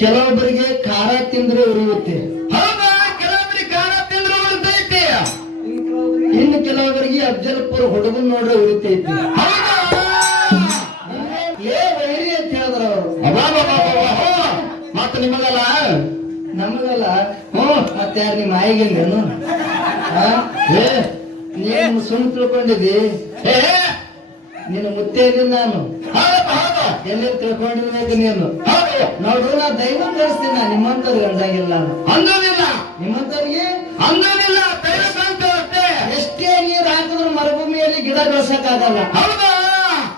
ಕೆಲವೊಬ್ಬರಿಗೆ ಖಾರ ತಿಂದ್ರೆ ಉರಿಯುತ್ತೆ. ಇನ್ನು ಕೆಲವೊಬ್ಬರಿಗೆ ಅಫಜಲ್ಪುರ ಹುಡುಗನ್ ನೋಡ್ರೆ ಉರಿತೈತಿ. ಏ ವೈರಿ ಅಂತ ಹೇಳಿದ್ರ ಅವರು. ಮತ್ತ ನಿಮಗಲ್ಲ ನಮಗಲ್ಲ ಹ್ಞೂ ಮತ್ತೆ ಯಾರು ನಿಮ್ಮ ಆಯಿಗೇನು ಏ. ನೀನು ಸುಮ್ ತಿಳ್ಕೊಂಡಿದ್ದಿ? ಏ. ನೀನು ಮುತ್ತೆ ಇದೀನಿ ನಾನು. ಎಲ್ಲಿ ತಿಳ್ಕೊಂಡಿರ್ಬೇಕು ನೀನು? ನೋಡು ನಾ ದೈವ ಕಳಿಸ್ತೀನಿ ನಿಮ್ಮಂತರು ನಿಮ್ಮಂತವ್ರಿಗೆ ನಾನು ಅಂದೋದಿಲ್ಲ ನಿಮ್ಮಂತವ್ರಿಗೆ? ಅಂದೋದಿಲ್ಲ ದೈವ ಎಷ್ಟೇ ನೀರ್ ಹಾಕಿದ್ರು ಮರುಭೂಮಿಯಲ್ಲಿ ಗಿಡ ಬೆಳೆಸಕ್ಕಾಗಲ್ಲ. ಹೌದಾ?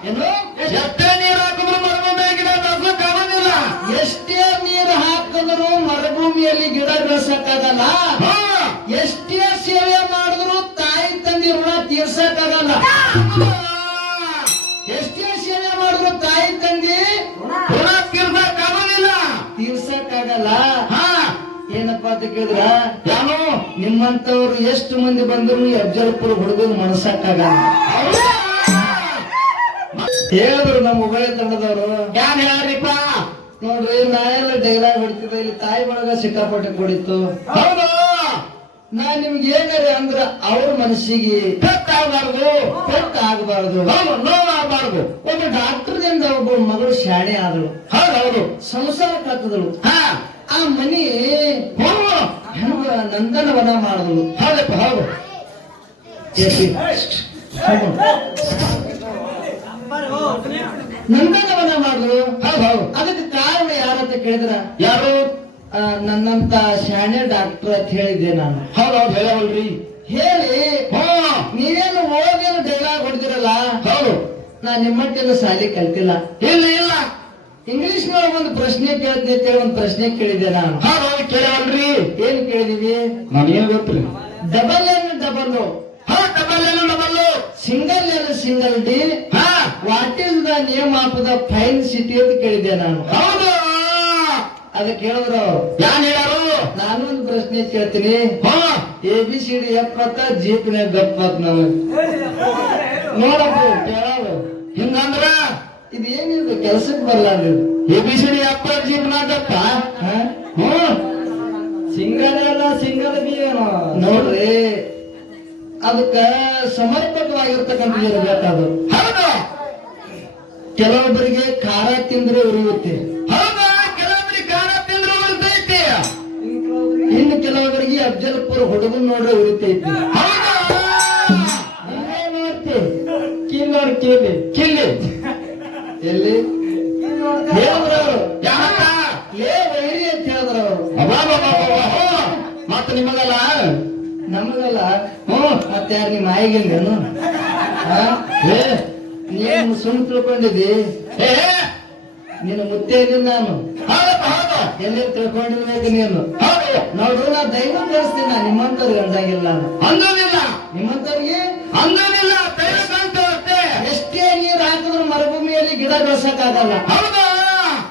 ಏನು? ಎಷ್ಟೇ ನೀರ್ ಹಾಕಿದ್ರು ಮರುಭೂಮಿಯಲ್ಲಿ ಗಿಡ ಬೆಳ್ಸಕ್ ಆಗೋದಿಲ್ಲ. ಎಷ್ಟೇ ನೀರ್ ಹಾಕಿದ್ರು ಮರುಭೂಮಿಯಲ್ಲಿ ಗಿಡ ಬೆಳೆಸಕ್ಕಾಗಲ್ಲ. ಆಗಲ್ಲ ಎಷ್ಟೇ ಅಂತ ಕೇಳಿದ್ರ? ನಾನು ನಿಮ್ಮಂತವ್ರು ಎಷ್ಟು ಮಂದಿ ಬಂದ್ರು ಅಫ್ಜಲ್ಪುರ ಹುಡುಗನ್ ಮನಸ್ಸಾಕಾಗ ಹೇಳಿದ್ರು ನಮ್ಮ ಉಭಯ ತಂಡದವರು. ಯಾನ್ ಹೇಳ್ರಿಪ್ಪ ನೋಡ್ರಿ ನಾನೆಲ್ಲ ಡೈಲಾಗ್ ಹೊಡ್ತಿದ್ದೆ ಇಲ್ಲಿ ತಾಯಿ ಬಳಗ ಸಿಕ್ಕಾಪಟ್ಟೆ ಕೊಡಿತ್ತು. ಹೌದು. ನಾ ನಿಮ್ಗೆ ಏನಾರ ಅಂದ್ರ ಅವ್ರ ಮನಸ್ಸಿಗೆ ಪೆಟ್ಟಾಗಬಾರ್ದು ಪೆಟ್ಟಾಗಬಾರ್ದು ನೋವಾಗಬಾರ್ದು. ಒಬ್ಬ ಡಾಕ್ಟರ್ದಿಂದ ಒಬ್ಬ ಮಗಳು ಶಾಣೆ ಆದಳು. ಹೌದೌದು ಹೌದು. ಸಂಸಾರ ಕತ್ತದಳು ಹಾ. ಆ ಮನೆ ಹೌದು. ಹೆಂಗ ನಂದನವನ ಮಾಡಿದಳು ಹೌದಪ್ಪ ಹೌದು. ನಂದನವನ ಮಾಡಿದ್ರು ಹೌದು ಹೌದು. ಅದಕ್ಕೆ ಕಾರಣ ಯಾರಂತ ಕೇಳಿದ್ರ? ಯಾರು? ನನ್ನಂತ ಶಾಣೆ ಡಾಕ್ಟರ್ ಅಂತ ಹೇಳಿದ್ದೆ ನಾನು. ಹೌದು ಹೌದು ಹೇಳವಲ್ರಿ. ಹೇಳಿ ಹಾ. ನೀವೇನು ಓದೇನು ಡೈಲಾಗ್ ಹೊಡೆದಿರಲ್ಲ? ಹೌದು. ನಾ ನಿಮ್ಮಟ್ಟಿನ ಶಾಲೆ ಕಲ್ತಿಲ್ಲ. ಇಲ್ಲ ಇಲ್ಲ. ಇಂಗ್ಲಿಷ್ ನೊಳಗೆ ಒಂದು ಪ್ರಶ್ನೆ ಕೇಳ್ತೀನಿ ಅಂತೇಳಿ ಒಂದು ಪ್ರಶ್ನೆ ಕೇಳಿದೆ ನಾನು ಹೌದು ಕೇಳಲ್ರಿ ಏನ್ ಕೇಳಿದೀವಿ ನನಗೇನು ಗೊತ್ತಿಲ್ಲ ಡಬಲ್ ಏನ್ ಡಬಲ್ ಹೌದು ಡಬಲ್ ಏನು ಡಬಲ್ ಸಿಂಗಲ್ ಏನ್ ಸಿಂಗಲ್ ಡಿ ಹಾ what is the name of the fine city ಅಂತ ಕೇಳಿದ್ದೆ ನಾನು ಹೌದು ಅದಕ್ಕೆ ಹೇಳಿದ್ರು. ಯಾನ್ ಹೇಳಾರು ನಾನು ಒಂದು ಪ್ರಶ್ನೆ ಕೇಳ್ತೀನಿ ಹಾ ಎ ಬಿ ಸಿ ಡಿ ಎಪ್ಪತ್ತ ಜೀಪ್ನ ಗಪ್ಪತ್ ನಾವು ನೋಡಪ್ಪ ಕೇಳೋದು ಹಿಂಗಂದ್ರ ಇದು ಏನಿದು ಕೆಲಸಕ್ಕೆ ಬರಲ್ಲ ಎ ಬಿ ಸಿ ಡಿ ಅಪ್ಪ ಜೀವನಾಗಪ್ಪ ಹಾ ಸಿಂಗಲ್ ಅಲ್ಲ ಸಿಂಗಲ್ ನೋಡ್ರಿ. ಅದಕ್ಕ ಸಮರ್ಪಕವಾಗಿರ್ತಕ್ಕಂಥ ಇರ್ಬೇಕದು ಹೌದು. ಕೆಲವೊಬ್ಬರಿಗೆ ಖಾರ ತಿಂದ್ರೆ ಉರಿಯುತ್ತೆ. ಹೌದಾ. ಕೆಲವೊಬ್ಬರಿಗೆ ಖಾರ ತಿಂದ್ರೆ ಇನ್ನು ಕೆಲವೊಬ್ಬರಿಗೆ ಅಫಜಲ್ಪುರ ಹುಡುಗನ್ ನೋಡ್ರೆ ಉರಿತೈತಿ. ಹೌದಾ. ಮಾಡ್ತಿ? ಕೀಲ್ ಕಿಲ್ಲಿ. ಕೀಲಿ ಕಿಲ್ಲಿ. ಎಲ್ಲಿ? ಅವರು ಯಾಕ ಲೇ ವೈರಿ ಅಂತ ಹೇಳಿದ್ರು ಅವರು. ಮತ್ತ ನಿಮಗಲ್ಲ ನಮಗಲ್ಲ ಹ್ಞೂ. ಮತ್ತೆ ಯಾರು ನಿಮ್ಮ ಆಯಿಗೇನು ಏ. ನೀನು ಸುಮ್ ತಿಳ್ಕೊಂಡಿದ್ದಿ? ನೀನು ಮುತ್ತೆ ಇದ್ದೀನಿ ನಾನು. ಎಲ್ಲಿ ತಿಳ್ಕೊಂಡಿರ್ಬೇಕು ನೀನು? ನೋಡು ನಾ ದೈವ ಕಳಿಸ್ತೀನಿ ನಿಮ್ಮಂತವ್ರಿಗೆ ಅಂದಾಗಿಲ್ಲ ನಾನು. ಅಂದಿಲ್ಲ ನಿಮ್ಮಂತವ್ರಿಗೆ ಅಂದೋದಿಲ್ಲ ಗಿಡ ಬೆಳೆಸಕ್ಕಾಗಲ್ಲ ಹೌದಾ?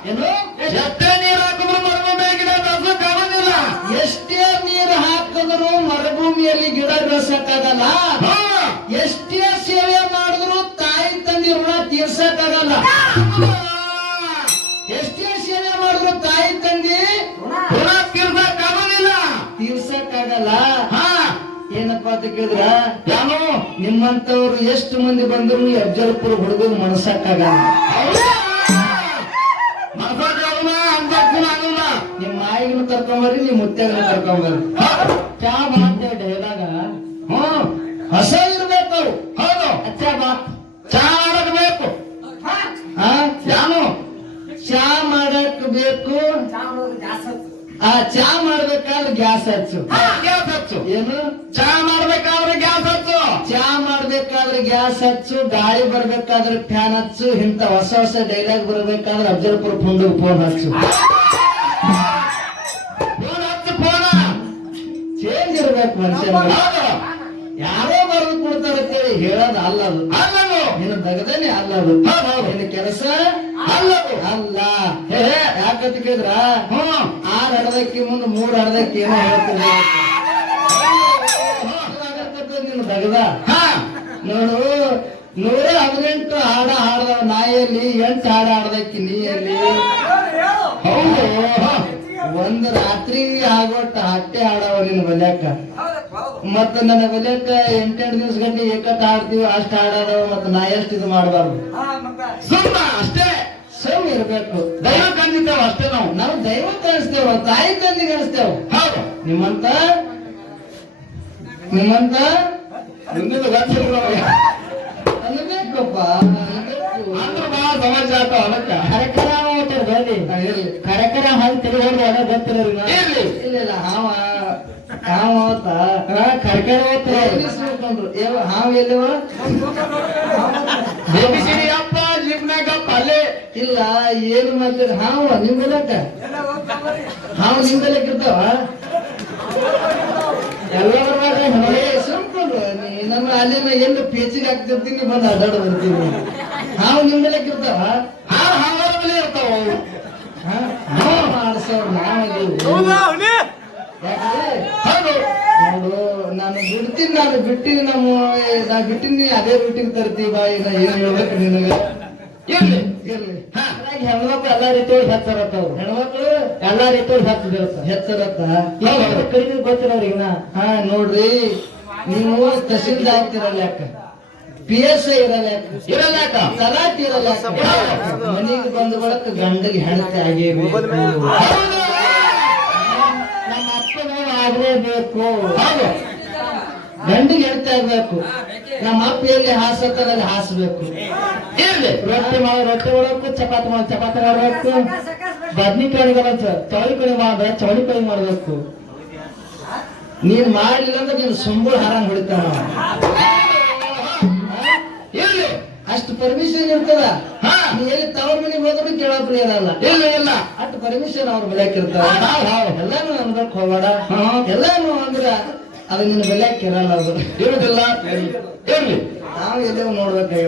ಏನು? ಎಷ್ಟೇ ನೀರು ಹಾಕಿದ್ರು ಮರುಭೂಮಿ ಗಿಡ ಬೆಳ್ಸಕ್ ಆಗೋದಿಲ್ಲ. ಎಷ್ಟೇ ನೀರು ಹಾಕಿದ್ರು ಮರುಭೂಮಿಯಲ್ಲಿ ಗಿಡ ಬೆಳೆಸಕ್ಕಾಗಲ್ಲ. ಎಷ್ಟೇ ಸೇವೆ ಮಾಡಿದ್ರು ತಾಯಿ ತಂದೆ ಋಣ ತೀರ್ಸಕ್ಕಾಗಲ್ಲ. ಎಷ್ಟೇ ಸೇವೆ ಮಾಡಿದ್ರು ತಾಯಿ ತಂದೆ ಋಣ ತೀರ್ಸಕ್ ಆಗೋದಿಲ್ಲ ತೀರ್ಸಕ್ಕಾಗಲ್ಲ. ಏನಪ್ಪಾ ಅಂತ ಕೇಳಿದ್ರ? ನಿಮ್ಮಂತವ್ರು ಎಷ್ಟು ಮಂದಿ ಬಂದ್ರು ಅಫ್ಜಲ್ಪುರ ಹುಡುಗನ್ ಆಗಲ್ಲ ನಿಮ್ಮ ಮಾಯಿಗೂ ಕರ್ಕೊಂಬರ್ರಿ ನಿಮ್ಮ ಮುತ್ತೈದ ಕರ್ಕೊಂಬರ್ರಿ ಚಾ ಮಾಡ್ತೇವೆ ಡೈಲಾಗ ಹ್ಮ್ ಹೊಸ ಇರ್ಬೇಕು. ಹೌದು. ಅಚ್ಚ ಬಾ. ಚಾ ಮಾಡಬೇಕು ಆ? ಯಾನು? ಚಾ ಮಾಡಕ್ ಬೇಕು. ಆ ಚಾ ಮಾಡ್ಬೇಕಾದ್ರೆ ಗ್ಯಾಸ್ ಹಚ್ಚು. ಗ್ಯಾಸ್ ಹಚ್ಚು. ಏನು? ಚಾ ಮಾಡ್ಬೇಕಾದ್ರೆ ಗ್ಯಾಸ್ ಹಚ್ಚು. ಚಾ ಮಾಡ್ಬೇಕಾದ್ರೆ ಗ್ಯಾಸ್ ಹಚ್ಚು ಗಾಳಿ ಬರ್ಬೇಕಾದ್ರೆ ಫ್ಯಾನ್ ಹಚ್ಚು ಇಂತ ಹೊಸ ಹೊಸ ಡೈಲಾಗ್ ಬರ್ಬೇಕಾದ್ರೆ ಅಫ್ಜಲ್ಪುರ್ ಫೋನ್ ಫೋನ್ ಹಚ್ಚು. ಫೋನ್ ಹಚ್ಚು ಫೋನ ಚೇಂಜ್ ಇರ್ಬೇಕು ಮನುಷ್ಯ ಯಾರೋ ಬರೆದು ಕೊಡ್ತಾರೆ ಅಂತೇಳಿ ಹೇಳೋದು ಅಲ್ಲ ಅದು. ಅಲ್ಲದು. ನಿನ್ನ ದಗದನೆ ಅಲ್ಲ ಅದು. ನಿನ್ನ ಕೆಲಸ ಅಲ್ಲ ಅಲ್ಲ. ಹ್ಮ್ ಆರ್ ಹಡದಕ್ಕಿ ಮುಂದೆ ಮೂರ್ ಹಡದಕ್ಕಿ ಏನೋ ಹೇಳ್ತೀನಿ ನಿನ್ನ ದಗದ. ಹಾ. ನೋಡು ನೂರ ಹದಿನೆಂಟು ಹಾಡ ಹಾಡದ ನಾಯಲ್ಲಿ ಎಂಟು ಹಾಡ ಹಾಡದಕ್ಕಿ ನೀಯಲ್ಲಿ. ಹೌದು. ಒಂದು ರಾತ್ರಿ ಆಗೋಟ ಹಟ್ಟೆ ಹಾಡವ ನಿನ್ ಬಲ್ಯಾಕ. ಮತ್ತ ನನ್ನ ಬಲ್ಯಾಕ ಎಂಟೆಂಟು ದಿವ್ಸ ಗಂಟೆ ಏಕತ್ತ ಹಾಡ್ತೀವಿ ಅಷ್ಟ ಹಾಡಾದವ ಮತ್ತ ನಾ ಎಷ್ಟು ಇದು ಮಾಡಬಾರ್ದು. ಸುಮ್ಮ ಅಷ್ಟೇ. ಸಮ್ ಇರ್ಬೇಕು ದೈವ ಕಂಡಿದ್ದೇವೆ ಅಷ್ಟೇ ನಾವು ನಾವು ದೈವ ಕಾಣಿಸ್ತೇವ ತಾಯಿ ತಂದೆ ಕಾಣಿಸ್ತೇವ ಹೌದು ನಿಮ್ಮಂತ ನಿಮ್ಮಂತ ಮುಂದಿನ ಗಂಟಲು ಅನ್ಬೇಕಪ್ಪ ಅನ್ಬೇಕು. ಅಂದ್ರ ಬಹಳ ಸಮಾಜ ಆತ ಅದಕ್ಕ ಕರಕರ ಹೋಗ್ತಾರೆ ಬನ್ನಿ ಹಾ, ಇರ್ಲಿ ಕರಕರ ಹಾಲು ತಲೆ ಹೊಡೆದು ಒಳಗೆ ಗೊತ್ತಿಲ್ಲ ಇರ್ಲಿ. ಇಲ್ಲ ಇಲ್ಲ ಹಾವ ಹಾವ ಹೋತ ಕರಕರ ಹೋಗ್ತಾರೆ ಹಾವು ಎಲ್ಲಿವ ಇಲ್ಲ ಏನು ಮಾಡ್ತೀರಿ ಹಾವ ನಿಮ್ ಬೆಲಕ್ಕ ಹಾವು ನಿಮ್ ಬೆಲಕ್ ಇರ್ತಾವ? ಎಲ್ಲ ಬರುವಾಗ ಸುಮ್ಕೊಂಡು ನಮ್ಮ ಅಲ್ಲಿನ ಎಲ್ಲಿ ಪೇಚಿಗೆ ಹಾಕ್ತಿರ್ತೀನಿ ಬಂದು ಅಡ್ಡಾಡ ಬರ್ತೀನಿ. ಹಾವು ನಿಮ್ ಬೆಲಕ್ ಇರ್ತಾವ? ಹಾವು ಹಾವರ ಬೆಲೆ ಇರ್ತಾವ ಅವು. ಹಾವು ಮಾಡಿಸೋರು ನಾವು ಯಾಕಂದ್ರೆ ನೋಡು ನಾನು ಬಿಡ್ತೀನಿ ನಾನು ಬಿಟ್ಟಿನಿ ನಮ್ಮ ನಾ ಬಿಟ್ಟಿನಿ ಅದೇ ಬಿಟ್ಟಿನ ತರ್ತಿ ಬಾ ಏನ್ ಹೇಳ್ಬೇಕು ನಿನಗೆ? ಇರ್ಲಿ ಇರ್ಲಿ. ಹಾಗಾಗಿ ಹೆಣ್ಮಕ್ಳು ಎಲ್ಲಾ ರೀತಿಯೊಳಗೆ ಹೆಚ್ಚರತ್ತ ಅವ್ರು. ಹೆಣ್ಮಕ್ಳು? ಎಲ್ಲಾ ರೀತಿಯೊಳಗೆ ಹೆಚ್ಚಿದಿರತ್ತ ಹೆಚ್ಚರತ್ತ ಹೌದು. ಕೈದು ಗೊತ್ತಿಲ್ಲ ಅವ್ರಿಗೆ ಹಾ ನೋಡ್ರಿ. ನೀವು ತಹಸೀಲ್ದಾರ್ ಆಗ್ತಿರಲ್ಲ ಯಾಕ? ಪಿ ಎಸ್ ಐ ಇರಲ್ಲ ಯಾಕ? ಇರಲ್ಲ ಯಾಕ? ತಲಾಟಿ ಇರಲ್ಲ ಮನೆಗೆ ಬಂದ ಬಳಕ ಗಂಡಗೆ ಹೆಣತೆ ಆಗೇಬೇಕು. ನಮ್ಮ ಅಪ್ಪನ ಆಗಲೇಬೇಕು. ಗಂಡಿಗೆ ಹೇಳ್ತಾ ಇರ್ಬೇಕು. ನಮ್ಮ ಅಪ್ಪ ಎಲ್ಲಿ ಹಾಸತ್ತದಲ್ಲಿ ಹಾಸಬೇಕು ಇರ್ಲಿ. ರೊಟ್ಟಿ ಮಾಡಿ ರೊಟ್ಟಿ ಮಾಡಬೇಕು ಚಪಾತಿ ಮಾಡಿ ಚಪಾತಿ ಮಾಡಬೇಕು ಬದ್ನಿಕಾಯಿ ಚೌಳಿ ಕಡಿ ಮಾಡ ಚೌಳಿ ಕಡಿ ಮಾಡಬೇಕು. ನೀನ್ ಮಾಡಲಿಲ್ಲ ಅಂದ್ರೆ ನೀನು ಸುಂಬಳ ಹಾರಂಗ್ ಹೊಡಿತಾನ ಇರ್ಲಿ. ಅಷ್ಟು ಪರ್ಮಿಷನ್ ಇರ್ತದ. ಹಾ. ನೀ ಎಲ್ಲಿ ತವ್ರ ಮನೆಗೆ ಹೋದ್ರು ಕೇಳೋಪ್ರಿ ಇರಲ್ಲ. ಇಲ್ಲ ಇಲ್ಲ. ಅಷ್ಟು ಪರ್ಮಿಷನ್ ಅವ್ರ ಹೌದ್. ಎಲ್ಲಾನು ಅನ್ಬೇಕು ಹೋಗಬೇಡ. ಎಲ್ಲಾನು ಅಂದ್ರ ಅದು ಬೆಲೆ ಇರಲ್ಲ ಅದು ಇರೋದಿಲ್ಲ ಇರ್ಲಿ ನಾವು ಎಲ್ಲ ನೋಡ್ಬೇಕು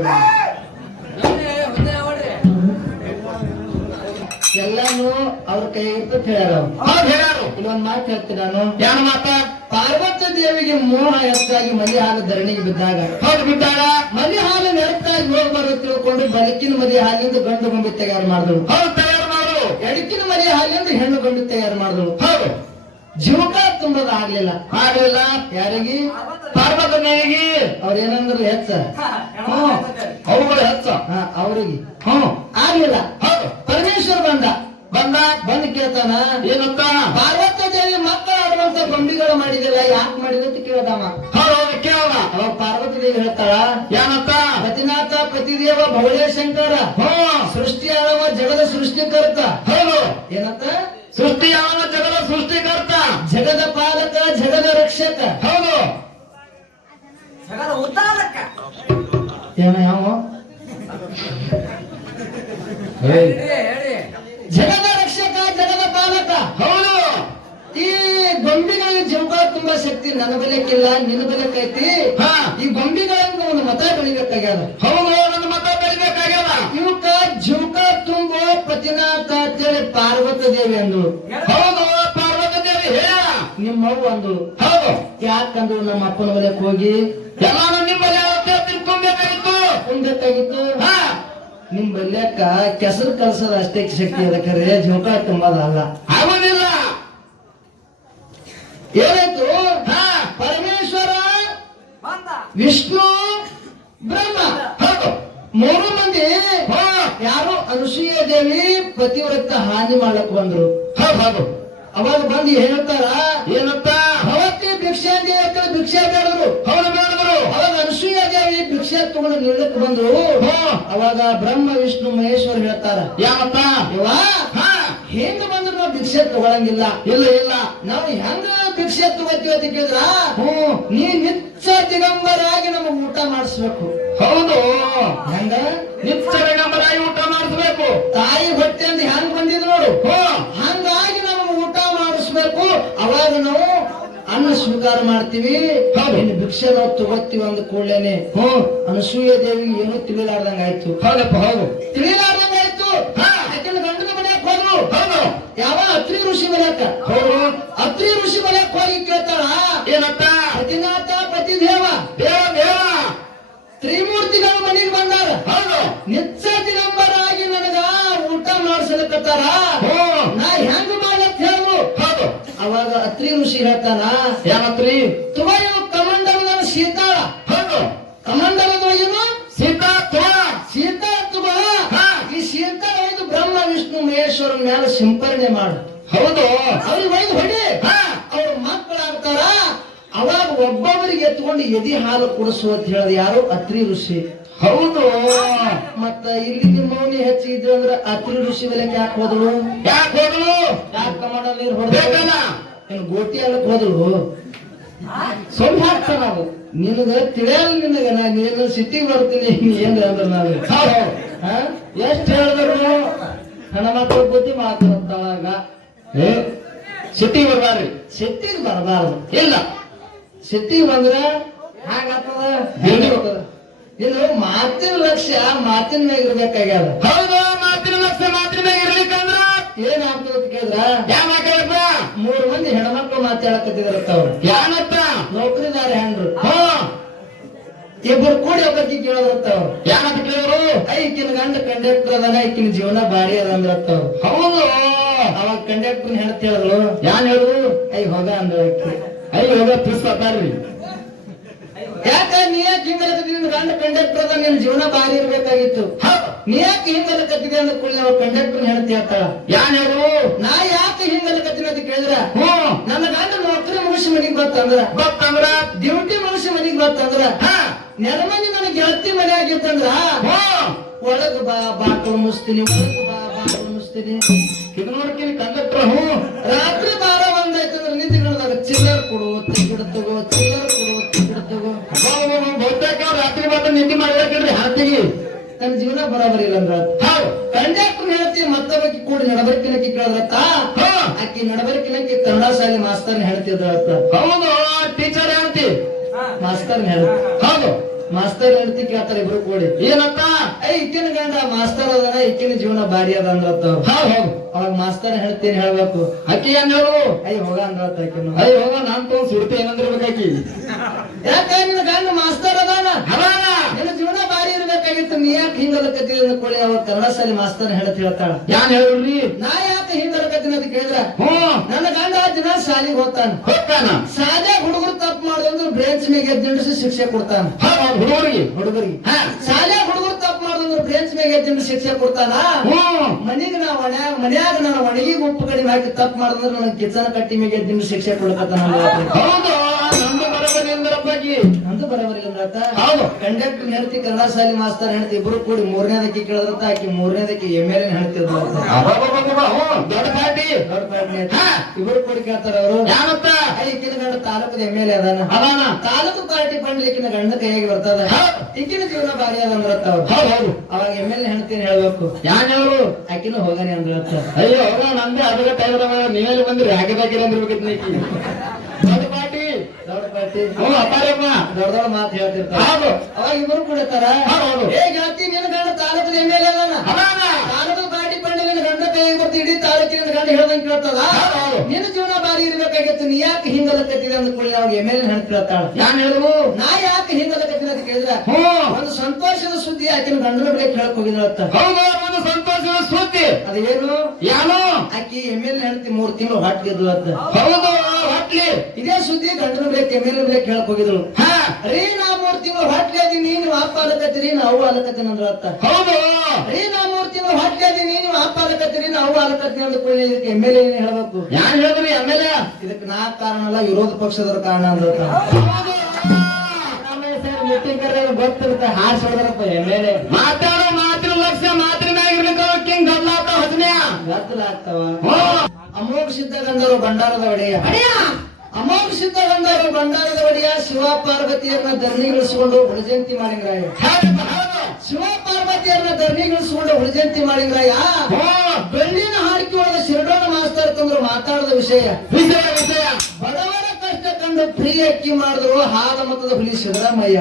ಎಲ್ಲಾನು ಅವ್ರ ಕೈ ಇರ್ತದೆ ಹೇಳ್ಯಾರ ಇನ್ನೊಂದ್ ಮಾತು ಹೇಳ್ತೀನಿ ನಾನು. ಏನ್ ಮಾತ? ಪಾರ್ವತ ದೇವಿಗೆ ಮೋಹ ಹೆಚ್ಚಾಗಿ ಮಲಿ ಹಾಲು ಧರಣಿಗೆ ಬಿದ್ದಾಗ. ಹೌದು ಬಿದ್ದಾಗ? ಮಲಿ ಹಾಲು ನೆರಕ್ಕಾಗಿ ಹೋಗ್ಬಾರ್ದು ತಿಳ್ಕೊಂಡು ಬಲಕಿನ ಮದಿ ಹಾಲಿಂದ ಗಂಡು ಗೊಂಬೆ ತಯಾರು ಮಾಡಿದ್ರು ಹೌದು ತಯಾರು ಮಾಡು ಎಡಕಿನ ಮದಿ ಹಾಲಿಂದ ಹೆಣ್ಣು ಗಂಡು ತಯಾರು ಮಾಡಿದ್ರು ಹೌದು. ಜೀವಕ ತುಂಬದ ಆಗ್ಲಿಲ್ಲ. ಆಗ್ಲಿಲ್ಲ ಯಾರಿಗೆ? ಪಾರ್ವತ ದೇವಿಗೆ ಅವ್ರ ಏನಂದ್ರು ಹೆಚ್ಚ. ಹ್ಮ್. ಅವುಗಳು ಹೆಚ್ಚ. ಹಾ, ಅವ್ರಿಗೆ. ಹ್ಮ್ ಆಗ್ಲಿಲ್ಲ. ಹೌದು. ಪರಮೇಶ್ವರ ಬಂದ. ಬಂದ? ಬಂದ್ ಕೇಳ್ತಾನ. ಏನಂತ ಪಾರ್ವತ ದೇವಿ ಮಕ್ಕಳ ಆಡುವಂತ ಗೊಂಬಿಗಳು ಮಾಡಿದಿಲ್ಲ ಯಾಕೆ ಮಾಡಿದ ಅಂತ ಕೇಳ್ದವ ಹೌದು ಕೇಳ ಅವಾಗ ಪಾರ್ವತಿ ದೇವಿ ಹೇಳ್ತಾಳ ಏನಂತ ಪತಿನಾಥ ಪತಿದೇವ ಭವಳೇ ಶಂಕರ ಹ್ಮ್ ಸೃಷ್ಟಿ ಆಳವ ಜಗದ ಸೃಷ್ಟಿ ಸೃಷ್ಟಿಕರ್ತ. ಹೌದು. ಏನಂತ ಸೃಷ್ಟಿ ಸೃಷ್ಟಿಕರ್ತ ಜಗದ ಪಾಲಕ ಜಗದ ರಕ್ಷಕ. ಹೌದು. ಏನ ಯಾವ? ಜಗದ ರಕ್ಷಕ ಜಗದ ಪಾಲಕ. ಹೌದು. ಈ ಗೊಂಬಿಗಳ ಜೀವಕ ತುಂಬಾ ಶಕ್ತಿ ನನ್ನ ಬೆಲೆಕ್ಕಿಲ್ಲ ನಿನ್ನ ಬೆಲೆಕೈತಿ ಹಾ. ಈ ಗೊಂಬಿಗಳನ್ನು ಒಂದು ಮತ ಬೆಳಿಬೇಕಾಗ್ಯದ. ಹೌದು ನನ್ನ ಮತ ಬೆಳಿಬೇಕಾಗ್ಯದ. ಇವಕ್ಕ ಜೀವಕ ತುಂಬ ಪ್ರತಿನಾಥ ಅಂತೇಳಿ ಪಾರ್ವತ ದೇವಿ ಅಂದ್ರು. ಹೌದು. ನಿಮ್ಮವ್ವ ಒಂದು ಹೌದು. ಯಾಕಂದ್ರು ನಮ್ಮ ಅಪ್ಪನ ಮನೆಗೆ ಹೋಗಿ? ಎಲ್ಲಾನು ನಿಮ್ಮಲ್ಲಿ ಹಾ. ನಿಮ್ ಬಲ್ಯಕ್ಕ ಕೆಸರು ಕಲ್ಸದ ಅಷ್ಟೇ ಶಕ್ತಿ ಅದ ಖರೆ ಜೋಕ ತುಂಬದಲ್ಲ ಆಗೋದಿಲ್ಲ. ಏನಾಯ್ತು? ಹಾ. ಪರಮೇಶ್ವರ ವಿಷ್ಣು ಬ್ರಹ್ಮ. ಹೌದು. ಮೂರು ಮಂದಿ ಹಾ. ಯಾರು ಅನುಸೂಯ ದೇವಿ ಪತಿವ್ರತ ಹಾನಿ ಮಾಡಕ್ ಬಂದ್ರು. ಹೌದು ಹೌದು. ಅವಾಗ ಬಂದು ಹೇಳ್ತಾರ ಏನಪ್ಪ? ಅವತ್ತೇ ಭಿಕ್ಷಾ ಅಂತ ಭಿಕ್ಷೆ ಬೇಡರು ಹೌದು ಮಾಡಿದ್ರು ಅವಾಗ ಅನುಸೂಯ ದೇವಿ ಭಿಕ್ಷೆ ತಗೊಂಡು ನಿಲ್ಲಕ್ಕೆ ಬಂದ್ರು. ಅವಾಗ ಬ್ರಹ್ಮ ವಿಷ್ಣು ಮಹೇಶ್ವರ ಹೇಳ್ತಾರ. ಯಾವಪ್ಪ? ಇವ ಹಾ. ಹೆಂಗ್ ಬಂದ್ರು ನಾವು ಭಿಕ್ಷೆ ತಗೊಳಂಗಿಲ್ಲ? ಇಲ್ಲ ಇಲ್ಲ. ನಾವು ಹೆಂಗ ಭಿಕ್ಷೆ ತಗೋತೀವಿ ಅಂತ ಕೇಳಿದ್ರ? ಹ್ಮ್ ನೀ ನಿತ್ಯ ದಿಗಂಬರಾಗಿ ನಮಗ್ ಊಟ ಮಾಡಿಸ್ಬೇಕು. ಹೌದು. ಹೆಂಗ? ನಿತ್ಯಗಂಬರಾಗಿ ಅವಾಗ ನಾವು? ಅನ್ನ ಸ್ವೀಕಾರ ಮಾಡ್ತೀವಿ. ಇನ್ನು ಭಿಕ್ಷೆ ನಾವು ತಗೋತೀವಿ ಅಂದ ಕೂಡಲೇನೆ ಹ್ಮ್ ಅನಸೂಯ ದೇವಿ ಏನು ತಿಳಿಲಾರ್ದಂಗ ಆಯ್ತು. ಹೌದಪ್ಪ ಹೌದು. ತಿಳಿಲಾರ್ದಂಗ ಆಯ್ತು. ಗಂಡನ ಮನೆಯಕ್ ಹೋದ್ರು. ಹೌದು. ಯಾವ ಅತ್ರಿ ಋಷಿ ಮನೆಯಕ್ಕ ಹೌದು. ಅತ್ರಿ ಋಷಿ ಮನೆಯಕ್ ಹೋಗಿ ಕೇಳ್ತಾಳ? ಏನಂತ ಪ್ರತಿನಾಥ ಪ್ರತಿ ದೇವ ದೇವ. ತ್ರಿಮೂರ್ತಿಗಳ ಮನೆಗೆ ಬಂದಾರ. ಹೌದು. ನಿತ್ಯ ದಿಗಂಬರಾಗಿ ನನಗ ಊಟ ಮಾಡಿಸಲಕತ್ತಾರ. ನಾ ಹೆಂಗ್ ಅವಾಗ ಅತ್ರಿ ಋಷಿ ಹೇಳ್ತಾನ ಏನತ್ರಿ ತುಮಯು ಕಮಂಡಲದ ಶೀತಾಳ ಹೌದು. ಕಮಂಡಲದೊಳಗೇನು ಸೀತಾ ತುಮ ಸೀತಾ ತುಮ. ಈ ಸೀತಾ ಒಯ್ದು ಬ್ರಹ್ಮ ವಿಷ್ಣು ಮಹೇಶ್ವರನ ಮೇಲೆ ಸಿಂಪರಣೆ ಮಾಡು. ಹೌದು. ಅವ್ರಿಗೆ ಒಯ್ದು ಹೊಡಿ. ಅವ್ರ ಮಕ್ಕಳಾಗ್ತಾರ. ಅವಾಗ ಒಬ್ಬೊಬ್ಬರಿಗೆ ಎತ್ಕೊಂಡು ಎದಿ ಹಾಲು ಕುಡಿಸು ಅಂತ ಹೇಳಿದ ಯಾರು? ಅತ್ರಿ ಋಷಿ. ಹೌದು. ಮತ್ತ ಇಲ್ಲಿ ಮೌನಿ ಹೆಚ್ಚಿದ್ರೆ ಅಂದ್ರೆ ಅತ್ರಿ ಋಷಿ ಬೆಲೆಗೆ ಯಾಕೆ ಹೋದಳು? ಯಾಕೆ ಹೋದ್ರು ಯಾಕೆ ಕಮಂಡ ನೀರು ಹೊಡೆದ ಏನು ಗೋಟಿ ಆಗಕ್ಕೆ ಹೋದಳು? ಸ್ವಲ್ಪ ಹಾಕ್ತಾನ ನಾವು. ನಿನಗ ತಿಳಿಯಲ್ಲ ನಿನಗೆ ನಾನು ಏನು ಸಿಟಿಗೆ ಬರ್ತೀನಿ ಏನ್ ಅಂದ್ರೆ ನಾನು? ಎಷ್ಟು ಹೇಳಿದ್ರು? ಹಣ ಮಾತ್ರ ಬುದ್ಧಿ ಮಾತಾಡ್ತಾವಾಗ ಏ ಸಿಟಿ ಬರ್ಬಾರ್ರಿ. ಸಿಟ್ಟಿಗೆ ಬರಬಾರ್ದು. ಇಲ್ಲ. ಸಿಟ್ಟಿಗೆ ಬಂದ್ರೆ ಹಾಗಾಗ್ತದ? ಇದು ಮಾತಿನ ಲಕ್ಷ್ಯ ಮಾತಿನ ಮ್ಯಾಗ ಇರ್ಬೇಕಾಗ್ಯದ. ಹೌದು ಮಾತಿನ ಲಕ್ಷ ಮಾತಿನ ಮ್ಯಾಗ ಇರ್ಲಿಕ್ಕಂದ್ರ? ಏನ್ ಆಗ್ತದ ಅಂತ ಕೇಳಿದ್ರ? ಯಾವ ಮಾತಾಡಪ್ಪ ಮೂರು ಮಂದಿ ಹೆಣ್ಮಕ್ಳು ಮಾತಾಡಕತ್ತಿದ್ರತ್ತ ಅವ್ರು. ಯಾನತ್ತ ನೌಕರಿದಾರ ಹೆಣ್ರು ಹಾ. ಇಬ್ಬರು ಕೂಡಿ ಒಬ್ಬಕ್ಕೆ ಕೇಳೋದ್ರತ್ತ ಅವ್ರು. ಯಾನತ್ತ ಕೇಳೋರು? ಐಕಿನ ಗಂಡ ಕಂಡಕ್ಟರ್ ಅದಾನ ಐಕಿನ ಜೀವನ ಬಾಡಿ ಅದ ಅಂದ್ರತ್ತ ಅವ್ರು. ಹೌದು. ಅವಾಗ ಕಂಡಕ್ಟರ್ ಹೆಣ್ತ ಹೇಳಿದ್ರು ಯಾನ್ ಹೇಳುದು ಐ ಹೋಗ ಅಂದ್ರ ಐ ಹೋಗ ಪುಸ್ತಕ ತಿರ್ಸ್ತಾರ್ರಿ ಯಾಕ ನೀ ಯಾಕೆ ಹಿಂಗಲಕತ್ತಿ ಗಂಡ ಕಂಡಕ್ಟರ್ ಅದ ನಿನ್ ಜೀವನ ಬಾರಿ ಇರ್ಬೇಕಾಗಿತ್ತು? ನೀ ಯಾಕೆ ಹಿಂಗಲಕತ್ತಿದೆ ಅಂದ ಕೂಡಲೇ ಅವ್ರ ಕಂಡಕ್ಟರ್ ಹೇಳ್ತಿ ಹೇಳ್ತಾಳ ಯಾನ್ ಹೇಳು? ನಾ ಯಾಕೆ ಹಿಂಗಲಕತ್ತೀನಿ ಅಂತ ಕೇಳಿದ್ರ ನನ್ನ ಗಂಡ ನೌಕರಿ ಮನುಷ್ಯ ಮನಿಗ್ ಬರ್ತಂದ್ರ ಬರ್ತಂದ್ರ ಡ್ಯೂಟಿ ಮನುಷ್ಯ ಮನಿಗ್ ಬರ್ತಂದ್ರ ಹಾ. ನೆಲಮನಿ ನನ್ನ ಗೆಳತಿ ಮನೆ ಆಗಿತ್ತಂದ್ರ ಒಳಗ ಬಾ ಬಾಕಲು ಮುಸ್ತೀನಿ ಒಳಗ ಬಾ ಬಾಕಲು ಮುಸ್ತೀನಿ ಇದು ನೋಡ್ತೀನಿ ಬರಾಬರಿ ಇಲ್ಲ ಅಂದ್ರ? ಹೌದು. ಕಂಡಕ್ಟರ್ ಹೇಳ್ತಿ ಮತ್ತೊಬ್ಬಕಿ ಕೂಡಿ ನಡಬರ್ಕಿನಕಿ ಕೇಳದ್ರತ್ತ? ಹಾ. ಆಕಿ ನಡಬರ್ಕಿನಕ್ಕೆ ಕನ್ನಡ ಶಾಲೆ ಮಾಸ್ತರ್ ಹೇಳ್ತಿದ್ರತ್ತ? ಹೌದು ಟೀಚರ್ ಹೇಳ್ತಿ. ಮಾಸ್ತರ್ ಹೇಳ್ತಿ. ಹೌದು. ಮಾಸ್ತರ್ ಹೇಳ್ತಿ ಕೇಳ್ತಾರೆ ಇಬ್ರು ಕೂಡಿ. ಏನತ್ತ? ಐ ಇಕ್ಕಿನ ಗಂಡ ಮಾಸ್ತರ್ ಅದನ ಇಕ್ಕಿನ ಜೀವನ ಬಾರಿ ಅದ ಅಂದ್ರತ್ತ. ಅವ್ರು. ಹೌದು ಹೌದು. ಅವಾಗ ಮಾಸ್ತರ್ ಹೇಳ್ತೀನಿ ಹೇಳ್ಬೇಕು. ಅಕ್ಕಿ ಏನ್ ಹೇಳು? ಐ ಹೋಗ ಅಂದ್ರತ್ತ ಅಕ್ಕಿನ ಐ ಹೋಗ ನಾನ್ ತಗೊಂಡ್ ಸುಡ್ತಿ ಏನಂದಿರ್ಬೇಕಾಕಿ ಯಾಕೆ ನಿನ್ನ ಗಂಡ ಮಾಸ್ತರ್ ಅದಾನ. ಇರ್ಬೇಕಾಗಿತ್ತು ನೀ ಯಾಕೆ ಹಿಂಗಲಕತ್ತಿ ಕೊಡಿ ಅವಾಗ ಕನ್ನಡ ಶಾಲೆ ಮಾಸ್ತರ್ ಹೇಳತ್ ಹೇಳ್ತಾಳ? ಯಾನ್ ಹೇಳ್ರಿ? ನಾ ಯಾಕೆ ಹಿಂಗಲಕತ್ತೀನಿ ಅಂತ ಕೇಳಿದ್ರ? ನನ್ನ ಗಂಡ ದಿನ ಶಾಲಿಗೆ ಹೋಗ್ತಾನ. ಹೋಗ್ತಾನ? ಶಾಲೆ ಹುಡುಗರು ತಪ್ಪು ಮಾಡೋದಂದ್ರೆ ಬ್ರೇಂಚ್ ಮೇಲೆ ಎದ್ದಿಂಡಿಸಿ ಶಿಕ್ಷೆ ಕೊಡ್ತಾನ. ಹುಡುಗರಿಗೆ. ಹುಡುಗರಿಗೆ. ಶಾಲೆ ಹುಡುಗರು ತಪ್ಪು ಮಾಡೋದಂದ್ರೆ ಬ್ರೇಂಚ್ ಮೇಲೆ ಎದ್ದಿಂಡಿಸಿ ಶಿಕ್ಷೆ ಕೊಡ್ತಾನ? ಮನೆಗೆ ನಾ ಒಣ ಮನ್ಯಾಗ ನಾನು ಒಣಗಿ ಉಪ್ಪು ಕಡಿಮೆ ಹಾಕಿ ತಪ್ಪು ಮಾಡೋದಂದ್ರೆ ನನ್ನ ಕಿಚನ್ ಕಟ್ಟಿ ಮೇಲೆ ಎದ್ದಿಂಡಿಸಿ ಶಿಕ್ಷೆ ಕೊಡ್ಕತ್ತಾನ ಹೌದು? ನಮ್ಮ ಬರೋಬರಿ ಕಂಡಕ್ಟರ್ ಹೆಂಡತಿ ಕನ್ನಡ ಶಾಲೆ ಮಾಸ್ತರ್ ಹೆಂಡತಿ ಇಬ್ರು ಕೂಡಿ ಮೂರನೇದಕ್ಕೆ ಕೇಳಿದ್ರಂತ ಆಕಿ ಮೂರನೇದಕ್ಕೆ ಎಂ ಎಲ್ ಎನ್ ಹೇಳ್ತಿದ್ರು ದೊಡ್ಡ ಪಾರ್ಟಿ. ಇಬ್ರು ಕೂಡಿ ಕೇಳ್ತಾರ ಅವರು. ಈಕಿನ ಗಂಡ ತಾಲೂಕದ ಎಂ ಎಲ್ ಎ ಅದಾನ. ತಾಲೂಕು ಪಾರ್ಟಿ ಫಂಡ್ ಈಕಿನ ಗಂಡ ಕೈಯಾಗಿ ಬರ್ತದ. ಈಕಿನ ಜೀವನ ಬಾರಿ ಅದ ಅವ್ರು. ಹೌದು ಅವಾಗ ಎಂ ಎಲ್ ಎ ಹೆಣ್ತೀನಿ ಹೇಳ್ಬೇಕು. ಯಾನ್ ಹೇಳು ಆಕಿನ ಹೋಗಾನೆ ಅಂದ್ರತ್ತ. ಅಯ್ಯೋ ಹೋಗ ನಂದೇ ಅದರ ಟೈಮ್ ನೀವೆಲ್ಲ ಬಂದ್ರೆ? ಹಾಕಿದಾಕಿರ ಅಂದಿರ್ಬೇಕಿತ್ತು ದೊಡ್ಡ ದೊಡ್ಡ ಮಾತು ಹೇಳ್ತಿರ್ತಾರ. ಅವಾಗ ಇಬ್ರು ಕೂಡತಾರ ನಿನ್ನ ಗಂಡ ಎಂ ಎಲ್ ಎ ಅದಾನ? ಅದಾನ. ತಾಲೂಕು ಪಾರ್ಟಿ ಫಂಡ್ ನಿನ್ನ ಗಂಡ ಕೈಯಾಗಿ ಬರ್ತಿ ಇಡೀ ತಾಲೂಕಿನ ಗಂಡ ಹೇಳ್ದಂಗ್ ಕೇಳ್ತದ. ನಿನ್ನ ಜೀವನ ಬಾರಿ ಇರ್ಬೇಕಾಗಿತ್ತು. ನೀ ಯಾಕೆ ಹಿಂಗಲಕತ್ತಿದೆ ಅಂದ ಕೂಡಲೇ ಅವಾಗ ಎಂ ಎಲ್ ಎ ಹೇಳ್ತಾಳ ಹೇಳು ನಾ ಯಾಕೆ ಹಿಂಗಲಕತ್ತಿನ ಅಂತ ಕೇಳಿದ್ರೆ ಒಂದು ಸಂತೋಷದ ಸುದ್ದಿ ಆಕಿನ ಗಂಡನ ಬಳಿ ಕೇಳಕ್ ಹೋಗಿದ್ರ ಒಂದು ಸಂತೋಷದ ಸುದ್ದಿ ಅದೇನು ಯಾನು ಆಕಿ ಎಂ ಎಲ್ ಹೆಂಡತಿ ಮೂರ್ ತಿಂಗಳು ಹೊಟ್ಟಿದ್ದು ಅಂತ ಹೌದು ಹೊಟ್ಲಿ. ಇದೇ ಸುದ್ದಿ ಗಂಡನ ಬಳಿ ಎಂ ಎಲ್ ಬಳಿ ಕೇಳಕ್ ಹೋಗಿದ್ರು ರೀ ನಾ ಮೂರ್ ತಿಂಗಳು ಹೊಟ್ಲಿ ಅದೀನಿ ನೀವು ಅಪ್ಪ ಅಲಕತ್ತೀರಿ ನಾವು ಅಲಕತ್ತೀನಿ ಅಂದ್ರ ಅತ್ತ ಹೌದು. ರೀ ನಾ ಮೂರ್ ತಿಂಗಳು ಹೊಟ್ಲಿ ಅದೀನಿ ನೀವು ಅಪ್ಪ ಅಲಕತ್ತೀರಿ ನಾವು ಅಲಕತ್ತೀನಿ ಅಂದ ಕೂಡಲೇ ಇದಕ್ಕೆ ಎಂ ಎಲ್ ಎ ಹೇಳ್ಬೇಕು? ಯಾನ್ ಹೇಳಿದ್ರಿ ಆಮೇಲೆ ಇದಕ್ಕೆ ನಾ ಕಾರಣ ಅಲ್ಲ ವಿರೋಧ ಪಕ್ಷದವ್ರ ಕಾರಣ ಅಂದ್ರ ಗೊತ್ತಿರುತ್ತೆ ಹಾಸ್ ಹೊಡೆದ್ರಪ್ಪ ಎಂ ಎಲ್ ಎ ಮಾತಾಡೋ ಮಾತಿನ ಲಕ್ಷ್ಯ ಕಿಂಗ್ ಗಲ್ಲಾತ ಹದಿನೆಯ ಗದ್ದಲ ಆಗ್ತಾವ ಹ್ಞೂ ಅಮೋಘ ಸಿದ್ಧಗಂಧರು ಭಂಡಾರದ ಒಡೆಯ. ಅಮೋಘ ಸಿದ್ಧಗಂಧರು ಭಂಡಾರದ ಒಡೆಯ ಶಿವ ಪಾರ್ವತಿಯನ್ನ ಧರಣಿಗಿಳಿಸಿಕೊಂಡು ಹುಳಜಂತಿ ಮಾಡಿದ್ರಾಯ. ಶಿವ ಪಾರ್ವತಿಯನ್ನ ಧರಣಿಗಿಳಿಸಿಕೊಂಡು ಹುಳಜಂತಿ ಮಾಡಿದ್ರಾಯ? ಬೆಳ್ಳಿನ ಹಾಡಿಕೆ ಒಳಗೆ ಶಿರಡೋಣ ಮಾಸ್ತರ್ ತಂದ್ರು ಮಾತಾಡದ ವಿಷಯ. ವಿಷಯ ವಿಷಯ. ಬಡವರ ಕಷ್ಟ ಕಂಡು ಪ್ರಿಯ ಅಕ್ಕಿ ಮಾಡಿದ್ರು ಹಾದ ಮತದ ಹುಲಿ ಸಿದ್ದರಾಮಯ್ಯ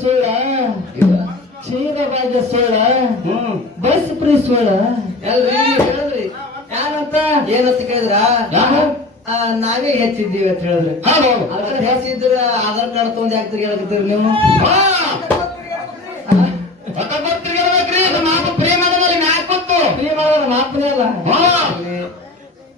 ಸುಳ್ಳ ಭಾಗ್ಯ ಸುಳ್ಳ ಹ್ಮ್. ಬಸ್ ಸೋಳ. ಎಲ್ರಿ ಹೇಳ್ರಿ. ಯಾರಂತ? ಏನಂತ ಕೇಳಿದ್ರ? ನಾವೇ ಹೆಚ್ಚಿದ್ದೀವಿ ಅಂತ ಹೇಳಿದ್ರಿ. ಹೆಚ್ಚಿದ್ರ ಆಧಾರ್ ಕಾರ್ಡ್ ತಗೊಂಡ್ ಯಾಕೆ ತೆಗಿಯಾಕತ್ತೀರಿ ನೀವು? ಮಾಪನೇ ಅಲ್ಲ. ಹಾ.